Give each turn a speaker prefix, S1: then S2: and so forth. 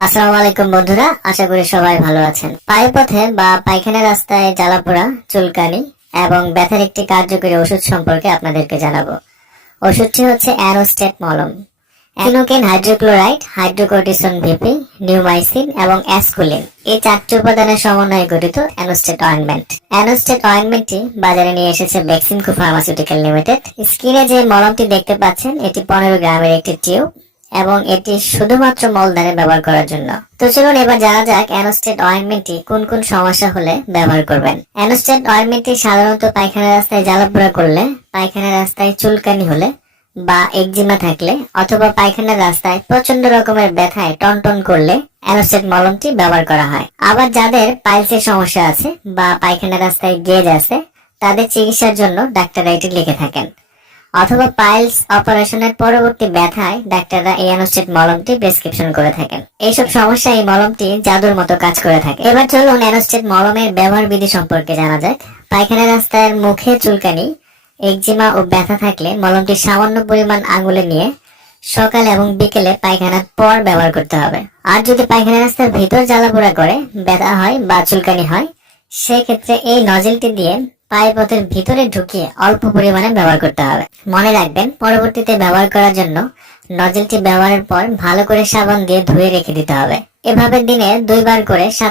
S1: আসসালামু আলাইকুম, বন্ধুরা। আশা করি সবাই ভালো আছেন। পায়ের পথে বা পায়খানা রাস্তায় জ্বালাপোড়া চুলকানি এবং ব্যথার একটি কার্যকরী ওষুধ সম্পর্কে আপনাদেরকে জানাব। ওষুধটি হচ্ছে অ্যানোস্টেট মলম। Anocaine hydrochloride, hydrocortisone VP, neomycin এবং অ্যাসকুলিন। এই চারটি উপাদানের সমন্বয়ে গঠিত অ্যানোস্টেট অয়েনমেন্ট। অ্যানোস্টেট অয়েনমেন্টটি বাজারে নিয়ে এসেছে বেক্সিমকো ফার্মাসিউটিক্যাল লিমিটেড। স্কিনে যে মলমটি দেখতে পাচ্ছেন, এটি পনেরো গ্রামের একটি টিউব। এবং এটি শুধুমাত্র মলদারে ব্যবহার করার জন্য। তো চলুন এবার জানা যাক অ্যানোস্টেট অয়েনমেন্টটি কোন কোন সমস্যা হলে ব্যবহার করবেন। অ্যানোস্টেট অয়েনমেন্টটি সাধারণত পায়খানা রাস্তায় জ্বালাপোড়া করলে, পায়খানা রাস্তায় চুলকানি হলে বা একজিমা থাকলে অথবা পায়খানার রাস্তায় প্রচণ্ড রকমের ব্যথায় টনটন করলে অ্যানোস্টেট মলমটি ব্যবহার করা হয়। আবার যাদের পাইলসের সমস্যা আছে বা পায়খানা রাস্তায় গেজ আছে, তাদের চিকিৎসার জন্য ডাক্তাররা এটি লিখে থাকেন। অথবা পাইলস অপারেশনের পরবর্তী ব্যথায় ডাক্তাররা এই অ্যানোস্টেট মলমটি প্রেসক্রিপশন করে থাকেন। এইসব সমস্যা এই মলমটি জাদুর মতো কাজ করে থাকে। এবার চলুন অ্যানোস্টেট মলমের ব্যবহার বিধি সম্পর্কে জানা যাক। পায়খানা রাস্তার মুখে চুলকানি, একজিমা ও ব্যথা থাকলে মলমটি সামান্য পরিমাণ আঙুলে নিয়ে সকাল এবং বিকেলে পায়খানার পর ব্যবহার করতে হবে। আর যদি পায়খানা রাস্তার ভিতর জ্বালাপোড়া করে, ব্যথা হয় বা চুলকানি হয়, সেক্ষেত্রে এই নজেলটি দিয়ে পায়ের পথের ভিতরে ঢুকিয়ে অল্প পরিমাণে ব্যবহার করতে হবে। মনে রাখবেন, পরবর্তীতে ব্যবহার করার জন্য নজেলটি ব্যবহারের পর ভালো করে সাবান দিয়ে ধুয়ে রেখে দিতে হবে। এভাবে দিনে দুইবার করে সাত